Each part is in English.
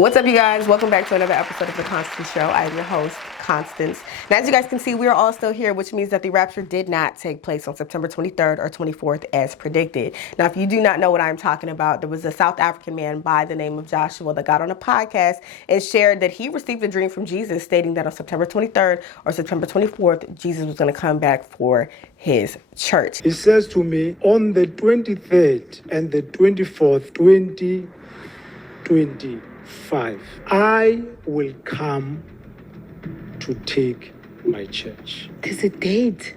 What's up, you guys? Welcome back to another episode of the Constance Show. I am your host, Constance. Now, as you guys can see, we are all still here, which means that the rapture did not take place on September 23rd or 24th as predicted. Now, if you do not know what I'm talking about, there was a South African man by the name of Joshua that got on a podcast and shared that he received a dream from Jesus stating that on September 23rd or September 24th, Jesus was going to come back for his church. He says to me, on the 23rd and the 24th, 2025, I will come to take my church. There's a date.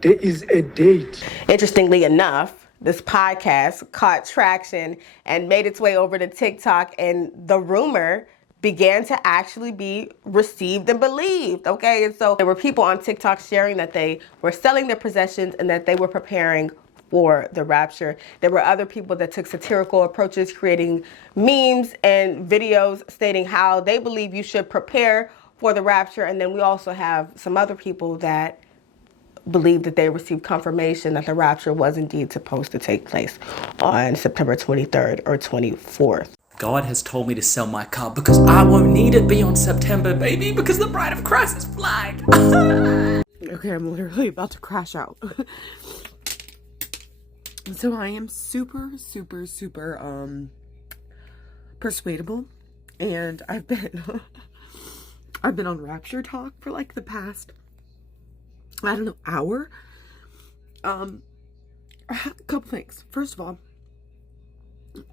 There is a date. Interestingly enough, this podcast caught traction and made its way over to TikTok, and the rumor began to actually be received and believed, okay? And so there were people on TikTok sharing that they were selling their possessions and that they were preparing for the rapture. There were other people that took satirical approaches, creating memes and videos stating how they believe you should prepare for the rapture. And then we also have some other people that believe that they received confirmation that the rapture was indeed supposed to take place on September 23rd or 24th. God has told me to sell my car because I won't need it be on September, baby, because the bride of Christ is flying. Okay, I'm literally about to crash out. So I am super persuadable, and I've been on Rapture Talk for like the past, I don't know, hour. A couple things. First of all,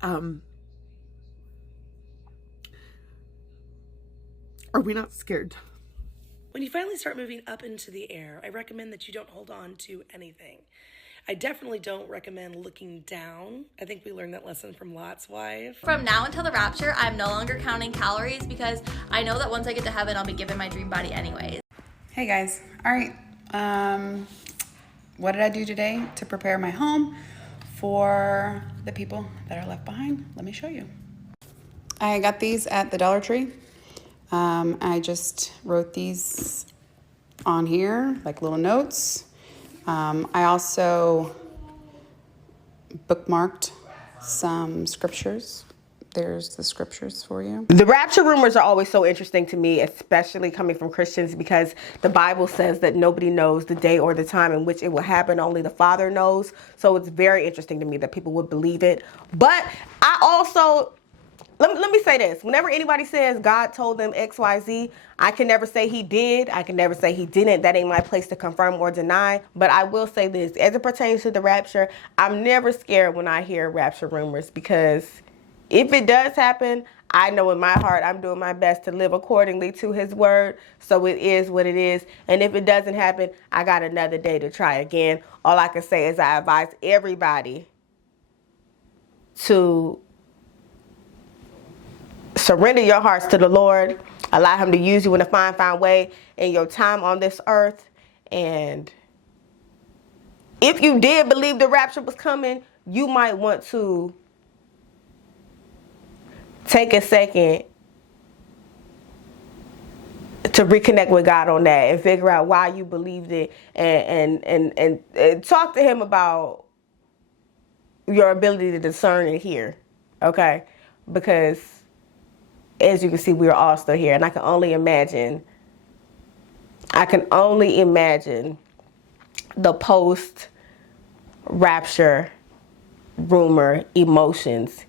are we not scared? When you finally start moving up into the air, I recommend that you don't hold on to anything. I definitely don't recommend looking down. I think we learned that lesson from Lot's wife. From now until the rapture, I'm no longer counting calories because I know that once I get to heaven, I'll be given my dream body anyways. Hey guys, all right. What did I do today to prepare my home for the people that are left behind? Let me show you. I got these at the Dollar Tree. I just wrote these on here, like little notes. I also bookmarked some scriptures. There's the scriptures for you. The rapture rumors are always so interesting to me, especially coming from Christians, because the Bible says that nobody knows the day or the time in which it will happen. Only the Father knows. So it's very interesting to me that people would believe it. But I also... Let me say this. Whenever anybody says God told them X, Y, Z, I can never say he did. I can never say he didn't. That ain't my place to confirm or deny. But I will say this. As it pertains to the rapture, I'm never scared when I hear rapture rumors, because if it does happen, I know in my heart I'm doing my best to live accordingly to his word. So it is what it is. And if it doesn't happen, I got another day to try again. All I can say is I advise everybody to surrender your hearts to the Lord. Allow him to use you in a fine way in your time on this earth. And if you did believe the rapture was coming, you might want to take a second to reconnect with God on that and figure out why you believed it, and talk to him about your ability to discern and hear. Okay? Because as you can see, we're all still here. And I can only imagine the post-rapture rumor emotions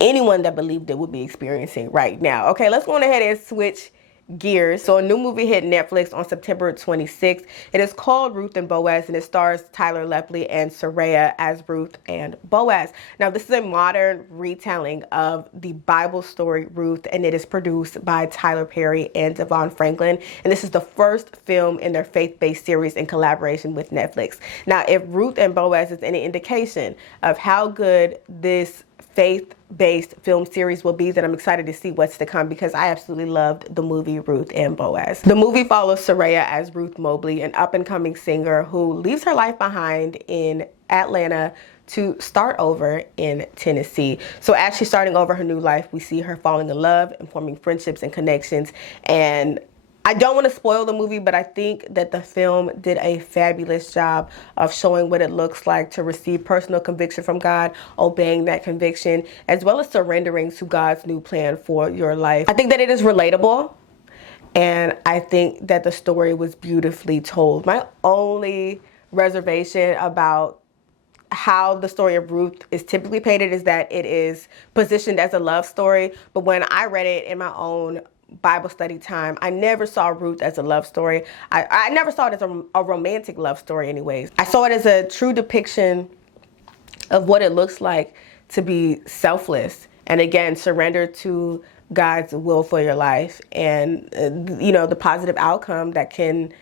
anyone that believed it would be experiencing right now. Okay, let's go on ahead and switch gears. So a new movie hit Netflix on September 26th. It is called Ruth and Boaz, and it stars Tyler Lepley and Soraya as Ruth and Boaz. Now, this is a modern retelling of the Bible story Ruth, and it is produced by Tyler Perry and Devon Franklin. And this is the first film in their faith-based series in collaboration with Netflix. Now, if Ruth and Boaz is any indication of how good this faith-based film series will be, then I'm excited to see what's to come, because I absolutely loved the movie Ruth and Boaz. The movie follows Soraya as Ruth Mobley, an up-and-coming singer who leaves her life behind in Atlanta to start over in Tennessee. So as she's starting over her new life, we see her falling in love and forming friendships and connections, and I don't want to spoil the movie, but I think that the film did a fabulous job of showing what it looks like to receive personal conviction from God, obeying that conviction, as well as surrendering to God's new plan for your life. I think that it is relatable, and I think that the story was beautifully told. My only reservation about how the story of Ruth is typically painted is that it is positioned as a love story, but when I read it in my own Bible study time, I never saw Ruth as a love story. I never saw it as a romantic love story anyways. I saw it as a true depiction of what it looks like to be selfless and, again, surrender to God's will for your life, and the positive outcome that can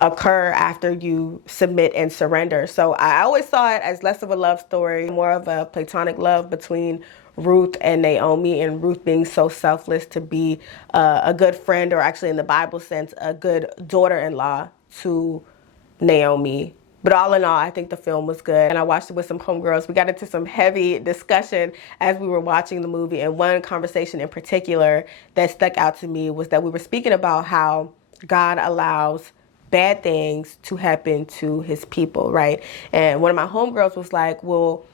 occur after you submit and surrender. So I always saw it as less of a love story, more of a platonic love between Ruth and Naomi, and Ruth being so selfless to be a good friend, or actually in the Bible sense, a good daughter-in-law to Naomi. But all in all, I think the film was good, and I watched it with some homegirls. We got into some heavy discussion as we were watching the movie, and one conversation in particular that stuck out to me was that we were speaking about how God allows bad things to happen to his people, right? And one of my homegirls was like, well,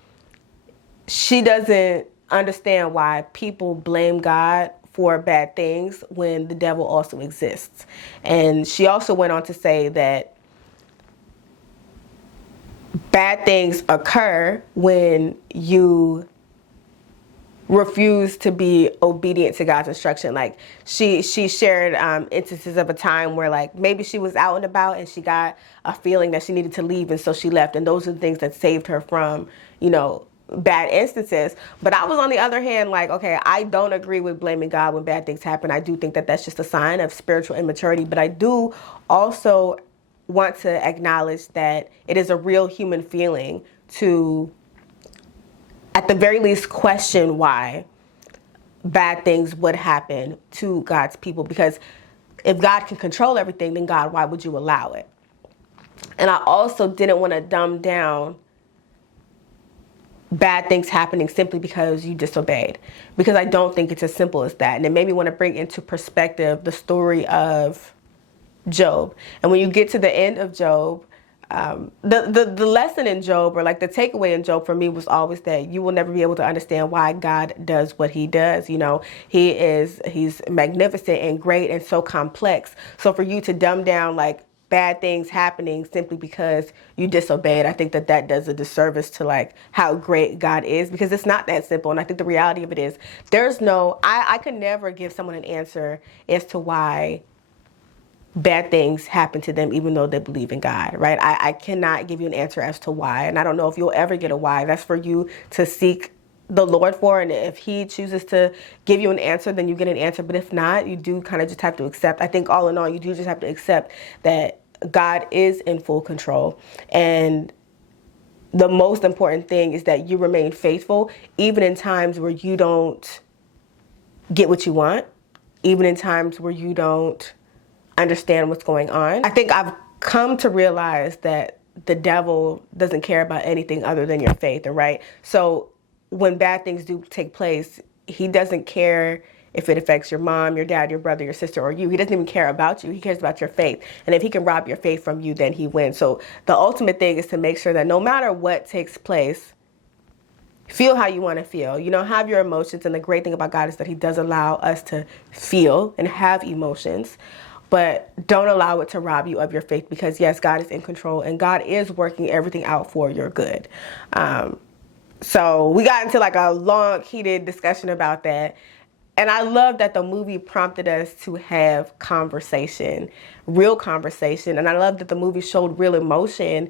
she doesn't understand why people blame God for bad things when the devil also exists. And she also went on to say that bad things occur when you refuse to be obedient to God's instruction. Like she shared instances of a time where, like, maybe she was out and about and she got a feeling that she needed to leave, and so she left, and those are the things that saved her from, bad instances. But I was on the other hand like, okay, I don't agree with blaming God when bad things happen. I do think that that's just a sign of spiritual immaturity, but I do also want to acknowledge that it is a real human feeling to, at the very least, question why bad things would happen to God's people. Because if God can control everything, then God, why would you allow it? And I also didn't want to dumb down bad things happening simply because you disobeyed, because I don't think it's as simple as that. And it made me want to bring into perspective the story of Job. And when you get to the end of Job, the lesson in Job, or like the takeaway in Job for me, was always that you will never be able to understand why God does what he does. He's magnificent and great and so complex. So for you to dumb down like bad things happening simply because you disobeyed, I think that does a disservice to like how great God is, because it's not that simple. And I think the reality of it is I could never give someone an answer as to why bad things happen to them even though they believe in God, right? I cannot give you an answer as to why, and I don't know if you'll ever get a why. That's for you to seek the Lord for, and if he chooses to give you an answer, then you get an answer. But if not, you do kind of just have to accept. I think all in all, you do just have to accept that God is in full control, and the most important thing is that you remain faithful even in times where you don't get what you want, even in times where you don't understand what's going on. I think I've come to realize that the devil doesn't care about anything other than your faith, right? So when bad things do take place, he doesn't care if it affects your mom, your dad, your brother, your sister, or you. He doesn't even care about you. He cares about your faith. And if he can rob your faith from you, then he wins. So the ultimate thing is to make sure that no matter what takes place, feel how you want to feel. Have your emotions. And the great thing about God is that he does allow us to feel and have emotions. But don't allow it to rob you of your faith, because yes, God is in control and God is working everything out for your good. So we got into like a long, heated discussion about that. And I love that the movie prompted us to have conversation, real conversation. And I love that the movie showed real emotion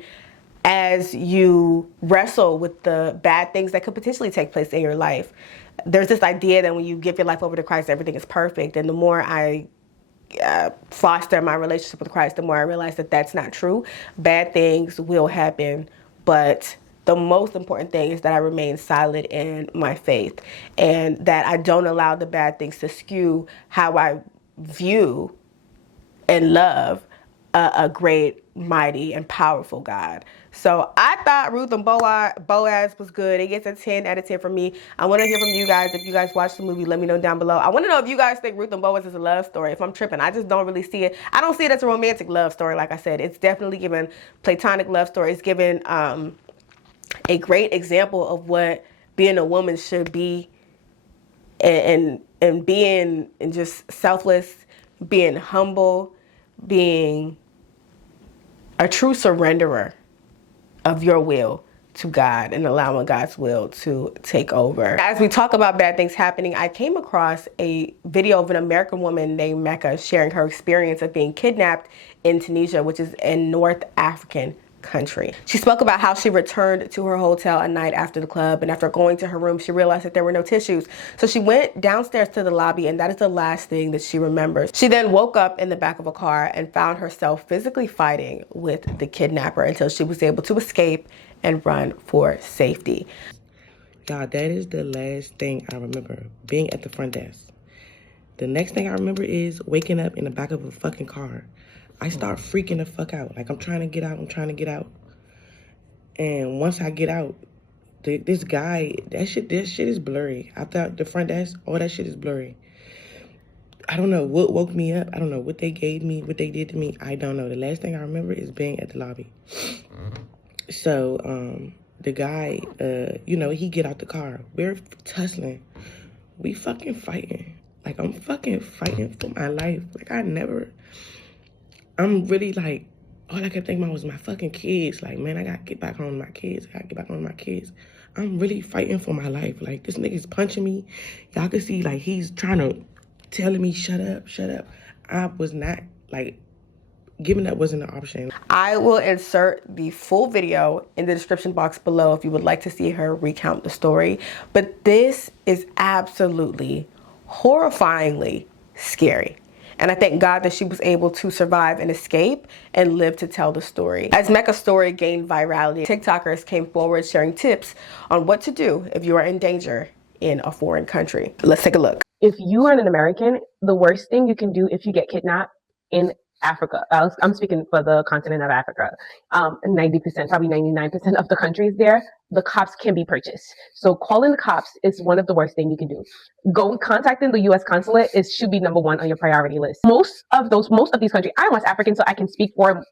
as you wrestle with the bad things that could potentially take place in your life. There's this idea that when you give your life over to Christ, everything is perfect. And the more I foster my relationship with Christ, the more I realize that that's not true. Bad things will happen, but the most important thing is that I remain solid in my faith, and that I don't allow the bad things to skew how I view and love a great, mighty, and powerful God. So I thought Ruth and Boaz was good. It gets a 10 out of 10 from me. I want to hear from you guys. If you guys watched the movie, let me know down below. I want to know if you guys think Ruth and Boaz is a love story. If I'm tripping, I just don't really see it. I don't see it as a romantic love story. Like I said, it's definitely given platonic love story. It's given a great example of what being a woman should be, and being and just selfless, being humble, being a true surrenderer of your will to God and allowing God's will to take over. As we talk about bad things happening, I came across a video of an American woman named MEKA sharing her experience of being kidnapped in Tunisia, which is a North African country. She spoke about how she returned to her hotel a night after the club, and after going to her room, she realized that there were no tissues. So she went downstairs to the lobby, and that is the last thing that she remembers. She then woke up in the back of a car and found herself physically fighting with the kidnapper until she was able to escape and run for safety. Y'all, that is the last thing I remember, being at the front desk. The next thing I remember is waking up in the back of a fucking car. I start freaking the fuck out. Like, I'm trying to get out. And once I get out, this guy, this shit is blurry. I thought the front desk, all that shit is blurry. I don't know what woke me up. I don't know what they gave me, what they did to me. I don't know. The last thing I remember is being at the lobby. So, the guy, he get out the car. We're tussling. We fucking fighting. Like, I'm fucking fighting for my life. Like, I'm really like, all I kept thinking about was my fucking kids. Like, man, I gotta get back home to my kids. I'm really fighting for my life. Like, this nigga's punching me. Y'all can see, like, he's trying to telling me, shut up. I was not, like, giving up wasn't an option. I will insert the full video in the description box below if you would like to see her recount the story. But this is absolutely horrifyingly scary. And I thank God that she was able to survive and escape and live to tell the story. As MEKA'S story gained virality, TikTokers came forward sharing tips on what to do if you are in danger in a foreign country. Let's take a look. If you are an American, the worst thing you can do if you get kidnapped in Africa, I'm speaking for the continent of Africa, 90%, probably 99% of the countries there, the cops can be purchased. So calling the cops is one of the worst things you can do. Contacting the U.S. consulate should be number one on your priority list. Most of these countries, I'm West African, so I can speak for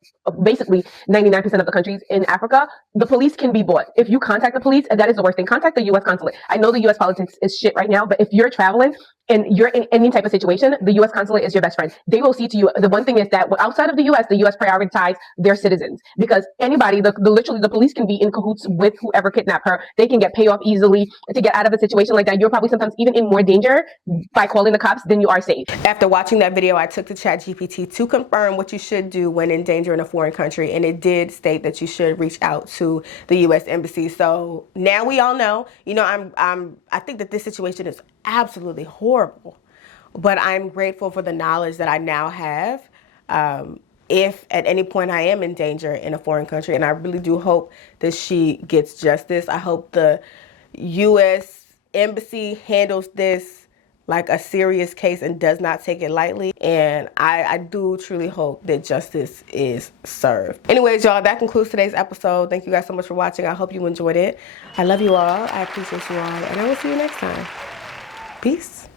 basically 99% of the countries in Africa. The police can be bought. If you contact the police, that is the worst thing. Contact the U.S. consulate. I know the U.S. politics is shit right now, but if you're traveling and you're in any type of situation, the U.S. consulate is your best friend. They will see to you. The one thing is that outside of the U.S. prioritize their citizens, because anybody, literally the police can be in cahoots with whoever kidnapped her. They can get payoff easily to get out of a situation like that. You're probably sometimes even in more danger by calling the cops than you are safe. After watching that video, I took to ChatGPT to confirm what you should do when in danger in a foreign country, and it did state that you should reach out to the U.S. Embassy. So now we all know. I think that this situation is absolutely horrible, but I'm grateful for the knowledge that I now have. If at any point I am in danger in a foreign country, and I really do hope that she gets justice. I hope the U.S. Embassy handles this like a serious case and does not take it lightly. And I do truly hope that justice is served. Anyways, y'all, that concludes today's episode. Thank you guys so much for watching. I hope you enjoyed it. I love you all. I appreciate you all. And I will see you next time. Peace.